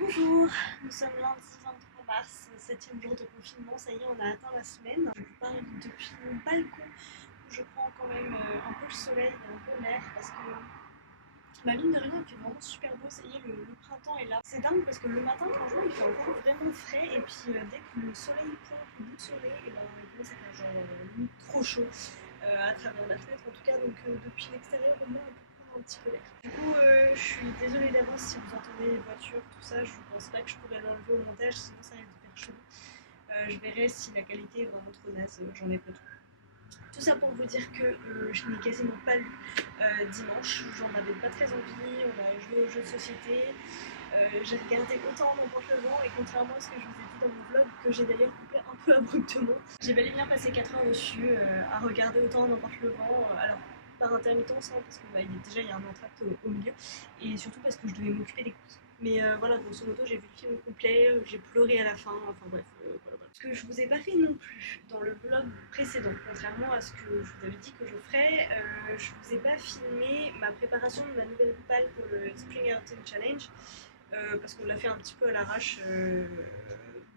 Bonjour, nous sommes lundi 23 mars, 7e jour de confinement, ça y est, on a atteint la semaine. Je vous parle depuis mon balcon où je prends quand même un peu le soleil et un peu l'air parce que mine de rien, il fait vraiment super beau, ça y est, le printemps est là. C'est dingue parce que le matin, franchement, il fait encore vraiment frais et puis dès que le soleil pointe le bout de soleil, et ben, il commence à faire genre limite trop chaud à travers la fenêtre en tout cas, donc depuis l'extérieur au moins on peut prendre un petit peu l'air. Du coup, je suis désolée d'avance si vous entendez les voitures, tout ça, je pense pas que je pourrais l'enlever au montage, sinon ça risque de faire chaud. Je verrai si la qualité est vraiment trop naze, j'en ai pas tout. Tout ça pour vous dire que je n'ai quasiment pas lu dimanche, j'en avais pas très envie, on a joué aux jeux de société, j'ai regardé autant N'importe le vent et contrairement à ce que je vous ai dit dans mon vlog, que j'ai d'ailleurs coupé un peu abruptement, j'ai bel et bien passé 4 heures dessus à regarder autant N'importe le vent, alors par intermittence, hein, parce que déjà il y a un entracte au milieu, et surtout parce que je devais m'occuper des courses. Mais voilà, grosso modo, j'ai vu le film complet, j'ai pleuré à la fin, enfin bref, voilà. Ce que je vous ai pas fait non plus dans le vlog précédent, contrairement à ce que je vous avais dit que je ferais, je vous ai pas filmé ma préparation de ma nouvelle palle pour le Spring Autumn Challenge, parce qu'on l'a fait un petit peu à l'arrache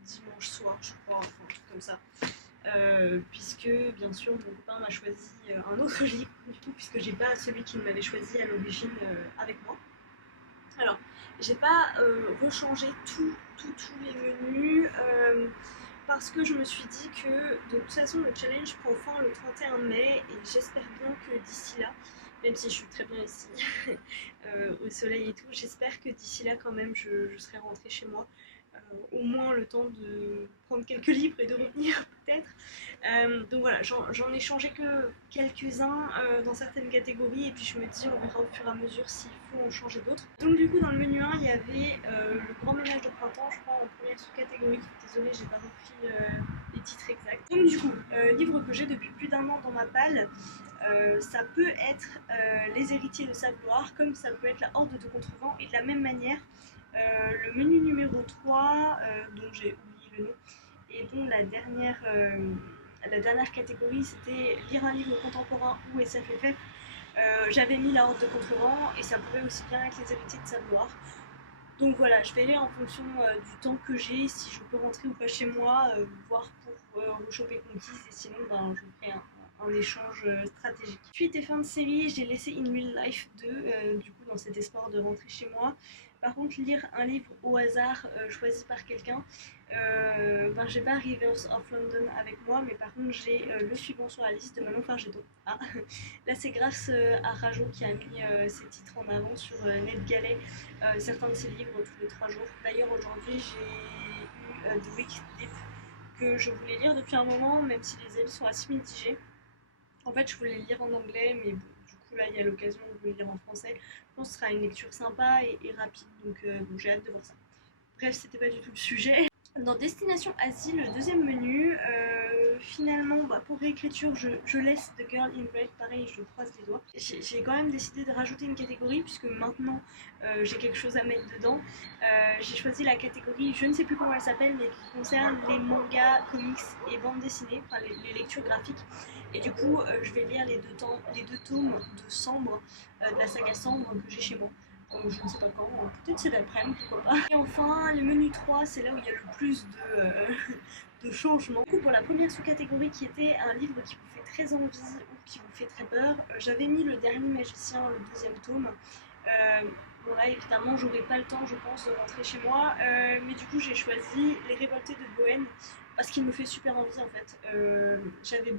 dimanche soir, je crois, enfin un truc comme ça. Puisque bien sûr mon copain m'a choisi un autre livre du coup, puisque j'ai pas celui qu'il m'avait choisi à l'origine avec moi. Alors, j'ai pas rechangé tous les menus parce que je me suis dit que de toute façon le challenge prend fin le 31 mai et j'espère bien que d'ici là, même si je suis très bien ici au soleil et tout, j'espère que d'ici là quand même je serai rentrée chez moi. Au moins le temps de prendre quelques livres et de revenir peut-être. Donc voilà, j'en ai changé que quelques-uns dans certaines catégories et puis je me dis on verra au fur et à mesure s'il faut en changer d'autres. Donc du coup dans le menu 1 il y avait le grand ménage de printemps je crois en première sous-catégorie. Désolée j'ai pas repris les titres exacts. Donc du coup, livre que j'ai depuis plus d'un an dans ma palle, ça peut être Les héritiers de sa gloire comme ça peut être La horde de contrevent et de la même manière le menu numéro 3 dont j'ai oublié le nom et dont la dernière catégorie c'était lire un livre contemporain ou SFFF. J'avais mis La horde de contrevent et ça pouvait aussi bien être Les héritiers de sa gloire. Donc voilà, je verrai en fonction du temps que j'ai, si je peux rentrer ou pas chez moi, voir pour rechoper conquise et sinon ben, je ferai un échange stratégique. Suite et fin de série, j'ai laissé In Real Life 2, du coup dans cet espoir de rentrer chez moi. Par contre, lire un livre au hasard choisi par quelqu'un, ben, j'ai pas Rivers of London avec moi, mais par contre j'ai le suivant sur la liste de Manon Fargetto. Ah, là c'est grâce à Rajo qui a mis ses titres en avant sur NetGalley, certains de ses livres tous les 3 jours. D'ailleurs aujourd'hui j'ai eu The Wicked Deep que je voulais lire depuis un moment, même si les avis sont assez mitigés. En fait, je voulais le lire en anglais, mais bon, du coup, là, il y a l'occasion de le lire en français. Je pense que ce sera une lecture sympa et rapide, donc bon, j'ai hâte de voir ça. Bref, c'était pas du tout le sujet. Dans Destination Asile, le deuxième menu, finalement, bah, pour réécriture, je laisse The Girl in Red, pareil, je croise les doigts. J'ai quand même décidé de rajouter une catégorie, puisque maintenant j'ai quelque chose à mettre dedans. J'ai choisi la catégorie, je ne sais plus comment elle s'appelle, mais qui concerne les mangas, comics et bandes dessinées, enfin les lectures graphiques. Et du coup, je vais lire les deux tomes de Sambre, de la saga Sambre que j'ai chez moi. Je ne sais pas quand, peut-être c'est d'après-midi, pourquoi pas. Et enfin, le menu 3, c'est là où il y a le plus de changements. Du coup, pour la première sous-catégorie qui était un livre qui vous fait très envie ou qui vous fait très peur, j'avais mis Le Dernier Magicien, le deuxième tome. Bon là évidemment j'aurai pas le temps je pense de rentrer chez moi, mais du coup j'ai choisi Les Révoltés de Bohême parce qu'il me fait super envie en fait. J'avais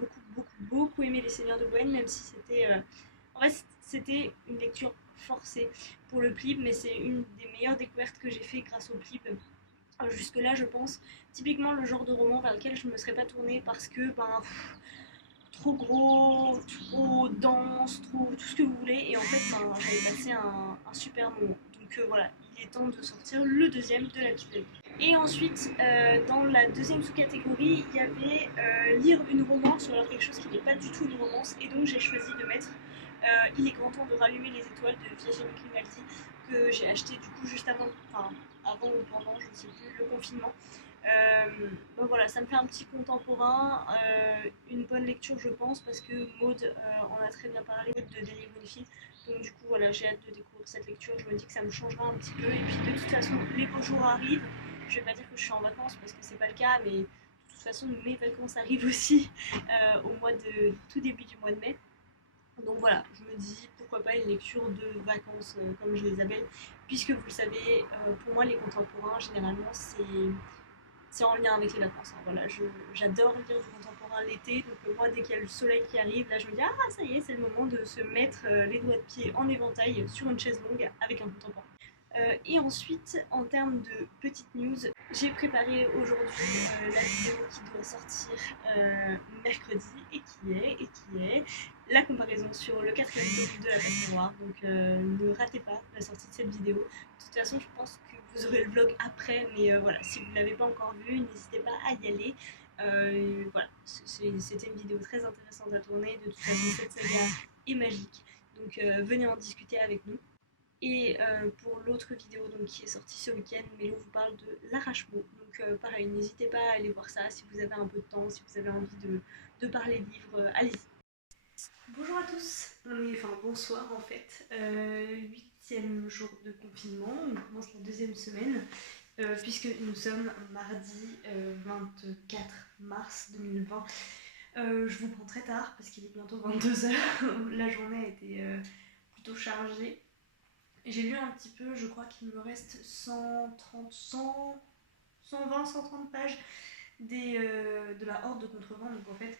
beaucoup aimé Les Seigneurs de Bohême même si c'était en fait c'était une lecture forcée pour le Plib, mais c'est une des meilleures découvertes que j'ai fait grâce au Plib. Jusque là je pense typiquement le genre de roman vers lequel je ne me serais pas tournée parce que ben trop gros, trop dense, trop tout ce que vous voulez. Et en fait, ben, j'avais passé un super moment. Donc voilà, il est temps de sortir le deuxième de la petite. Et ensuite, dans la deuxième sous-catégorie, il y avait lire une romance, ou alors quelque chose qui n'est pas du tout une romance. Et donc j'ai choisi de mettre Il est grand temps de rallumer les étoiles de Virginie Grimaldi, que j'ai acheté du coup juste avant, enfin avant ou pendant, je ne sais plus, le confinement. Donc voilà, ça me fait un petit contemporain, une bonne lecture je pense, parce que Maud en a très bien parlé, Maud de Délivre une fille, Donc du coup voilà, j'ai hâte de découvrir cette lecture, je me dis que ça me changera un petit peu. Et puis de toute façon, les beaux jours arrivent. Je vais pas dire que je suis en vacances parce que c'est pas le cas, mais de toute façon mes vacances arrivent aussi au mois de tout début du mois de mai. Donc voilà, je me dis pourquoi pas une lecture de vacances comme je les appelle, puisque vous le savez, pour moi les contemporains généralement c'est en lien avec les vacances. Hein. Voilà, j'adore lire du contemporain l'été, donc moi dès qu'il y a le soleil qui arrive, là je me dis ah ça y est, c'est le moment de se mettre les doigts de pied en éventail sur une chaise longue avec un contemporain. Et ensuite, en termes de petites news, j'ai préparé aujourd'hui la vidéo qui doit sortir mercredi et qui est la comparaison sur le quatrième tome de la Passe Miroir. Donc ne ratez pas la sortie de cette vidéo. De toute façon, je pense que vous aurez le vlog après, mais voilà, si vous ne l'avez pas encore vu, n'hésitez pas à y aller. Voilà, c'était une vidéo très intéressante à tourner. De toute façon, cette saga est magique. Donc venez en discuter avec nous. Et pour l'autre vidéo donc, qui est sortie ce week-end, Mélo vous parle de l'arrache-mot. Donc pareil, n'hésitez pas à aller voir ça si vous avez un peu de temps, si vous avez envie de parler livres, allez-y. Bonjour à tous, enfin bonsoir en fait. 8e jour de confinement, on commence la 2e semaine, puisque nous sommes mardi 24 mars 2020. Je vous prends très tard parce qu'il est bientôt 22h, la journée a été plutôt chargée. J'ai lu un petit peu, je crois qu'il me reste 130 pages de la Horde de Contrevent. Donc en fait,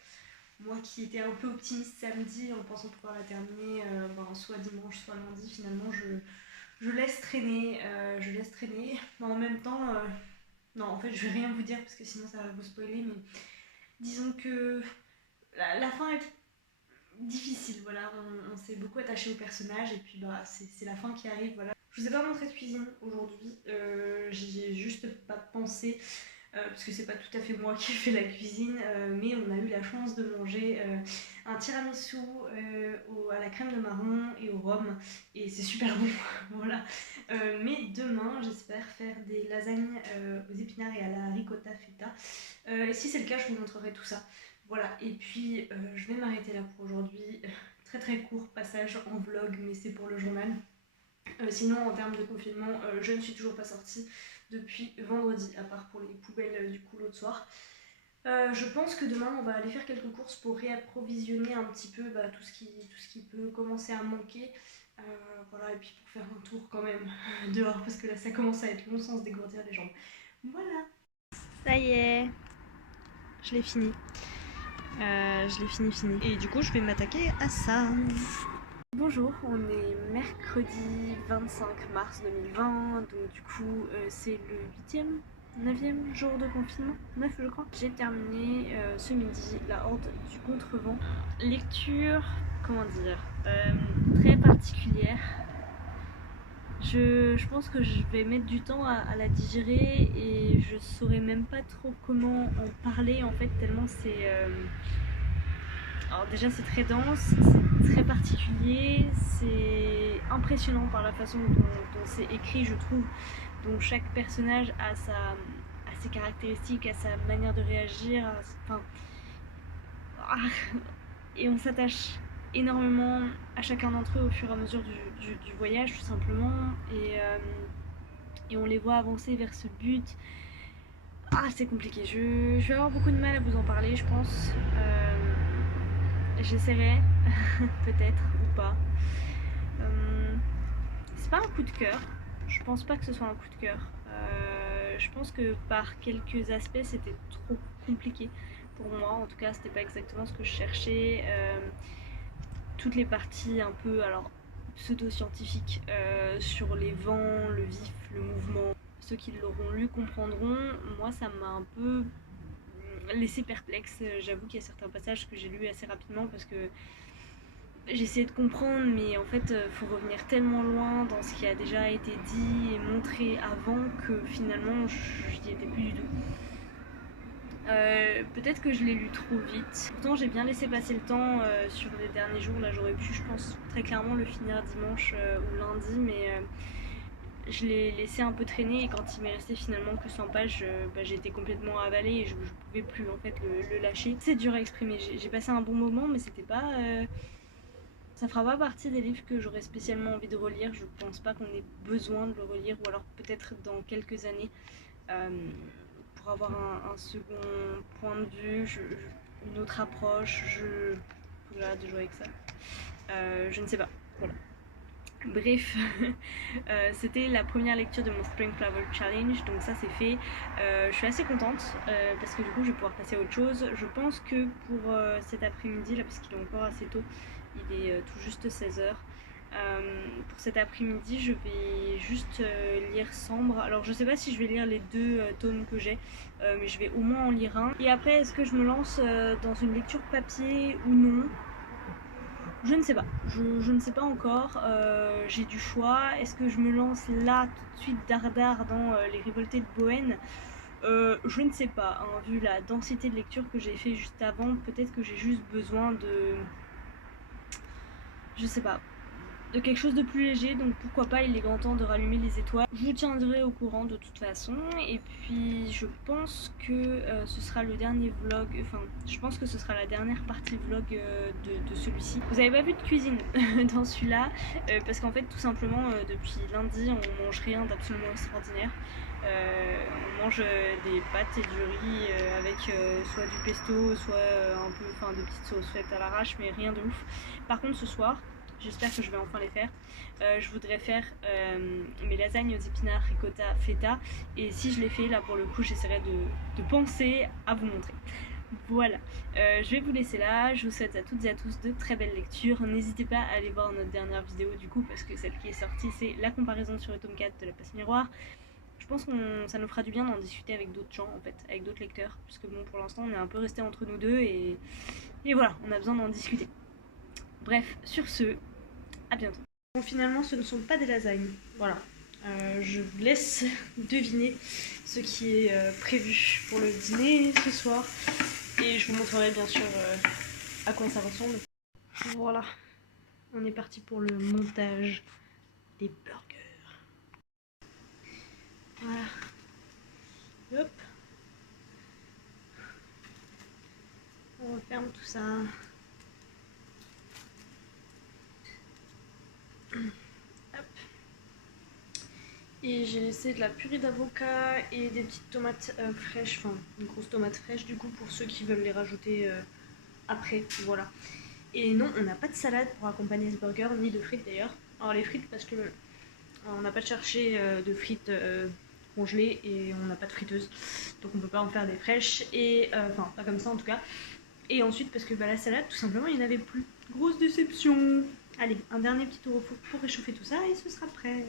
moi qui étais un peu optimiste samedi en pensant pouvoir la terminer soit dimanche, soit lundi, finalement je laisse traîner. Mais en même temps, non en fait je vais rien vous dire parce que sinon ça va vous spoiler, mais disons que la fin est difficile, voilà, on s'est beaucoup attaché au personnage et puis c'est la fin qui arrive, voilà. Je vous ai pas montré de cuisine aujourd'hui, j'y ai juste pas pensé, parce que c'est pas tout à fait moi qui fais la cuisine, mais on a eu la chance de manger un tiramisu à la crème de marron et au rhum, et c'est super bon, voilà. Mais demain, j'espère faire des lasagnes aux épinards et à la ricotta feta, et si c'est le cas, je vous montrerai tout ça. Voilà, et puis je vais m'arrêter là pour aujourd'hui. Très très court passage en vlog, mais c'est pour le journal. Sinon, en termes de confinement, je ne suis toujours pas sortie depuis vendredi, à part pour les poubelles du coup l'autre soir. Je pense que demain, on va aller faire quelques courses pour réapprovisionner un petit peu tout ce qui peut commencer à manquer. Voilà, et puis pour faire un tour quand même dehors, parce que là, ça commence à être long sans se dégourdir les jambes. Voilà. Ça y est, je l'ai fini. Je l'ai fini. Et du coup, je vais m'attaquer à ça. Bonjour, on est mercredi 25 mars 2020, donc du coup c'est le 8e, 9e jour de confinement, 9 je crois. J'ai terminé ce midi la Horde du Contrevent. Lecture, comment dire, très particulière. Je pense que je vais mettre du temps à la digérer et je saurais même pas trop comment en parler en fait, tellement c'est... Alors déjà c'est très dense, c'est très particulier, c'est impressionnant par la façon dont c'est écrit je trouve. Donc chaque personnage a ses caractéristiques, a sa manière de réagir, et on s'attache énormément à chacun d'entre eux au fur et à mesure du voyage tout simplement. Et on les voit avancer vers ce but. C'est compliqué, je vais avoir beaucoup de mal à vous en parler je pense. J'essaierai, peut-être ou pas. C'est pas un coup de cœur, je pense pas que ce soit un coup de cœur. Je pense que par quelques aspects c'était trop compliqué pour moi, en tout cas c'était pas exactement ce que je cherchais. Toutes les parties un peu pseudo-scientifiques sur les vents, le vif, le mouvement, ceux qui l'auront lu comprendront, moi ça m'a un peu laissé perplexe. J'avoue qu'il y a certains passages que j'ai lus assez rapidement parce que j'essayais de comprendre, mais en fait faut revenir tellement loin dans ce qui a déjà été dit et montré avant que finalement j'y étais plus du tout. Peut-être que je l'ai lu trop vite. Pourtant j'ai bien laissé passer le temps sur les derniers jours. Là j'aurais pu je pense très clairement le finir dimanche ou lundi, mais je l'ai laissé un peu traîner et quand il m'est resté finalement que 100 pages, j'ai été complètement avalée et je pouvais plus en fait le lâcher. C'est dur à exprimer, j'ai passé un bon moment mais c'était pas Ça fera pas partie des livres que j'aurais spécialement envie de relire. Je pense pas qu'on ait besoin de le relire, ou alors peut-être dans quelques années euh, pour avoir un second point de vue, une autre approche. Faut que j'arrête de jouer avec ça. Je ne sais pas. Voilà. Bref, c'était la première lecture de mon Spring Flower Challenge, donc ça c'est fait. Je suis assez contente parce que du coup je vais pouvoir passer à autre chose. Je pense que pour cet après-midi, là, parce qu'il est encore assez tôt, il est tout juste 16h. Pour cet après-midi, je vais juste lire Sambre. Alors je sais pas si je vais lire les deux tomes que j'ai, mais je vais au moins en lire un. Et après, est-ce que je me lance dans une lecture papier ou non? Je ne sais pas, je ne sais pas encore, j'ai du choix. Est-ce que je me lance là tout de suite dardard dans Les Révoltés de Bohème? Je ne sais pas, hein, vu la densité de lecture que j'ai fait juste avant, peut-être que j'ai juste besoin de... Je sais pas, de quelque chose de plus léger, donc pourquoi pas, il est grand temps de rallumer les étoiles. Je vous tiendrai au courant de toute façon, et puis je pense que ce sera le dernier vlog, enfin je pense que ce sera la dernière partie vlog de celui-ci. Vous avez pas vu de cuisine dans celui-là, parce qu'en fait tout simplement depuis lundi on mange rien d'absolument extraordinaire. On mange des pâtes et du riz avec soit du pesto, soit un peu, enfin des petites sauces faites à l'arrache, mais rien de ouf. Par contre ce soir, j'espère que je vais enfin les faire. Je voudrais faire mes lasagnes aux épinards, ricotta, feta. Et si je les fais, là pour le coup, j'essaierai de penser à vous montrer. Voilà, je vais vous laisser là. Je vous souhaite à toutes et à tous de très belles lectures. N'hésitez pas à aller voir notre dernière vidéo du coup, parce que celle qui est sortie, c'est la comparaison sur le tome 4 de La Passe Miroir. Je pense que ça nous fera du bien d'en discuter avec d'autres gens en fait, avec d'autres lecteurs. Parce que bon, pour l'instant, on est un peu resté entre nous deux et voilà, on a besoin d'en discuter. Bref, sur ce, à bientôt. Bon, finalement, ce ne sont pas des lasagnes. Voilà. Je vous laisse deviner ce qui est prévu pour le dîner ce soir. Et je vous montrerai bien sûr à quoi ça ressemble. Voilà. On est parti pour le montage des burgers. Voilà. Hop. On referme tout ça. Hop. Et j'ai laissé de la purée d'avocat et des petites tomates fraîches, enfin une grosse tomate fraîche du coup pour ceux qui veulent les rajouter après, voilà. Et non, on n'a pas de salade pour accompagner ce burger, ni de frites d'ailleurs. Alors les frites parce que on n'a pas cherché de frites congelées et on n'a pas de friteuse, donc on peut pas en faire des fraîches, et enfin pas comme ça en tout cas. Et ensuite parce que bah, la salade tout simplement il n'y en avait plus. Grosse déception. Allez, un dernier petit tour au four pour réchauffer tout ça et ce sera prêt.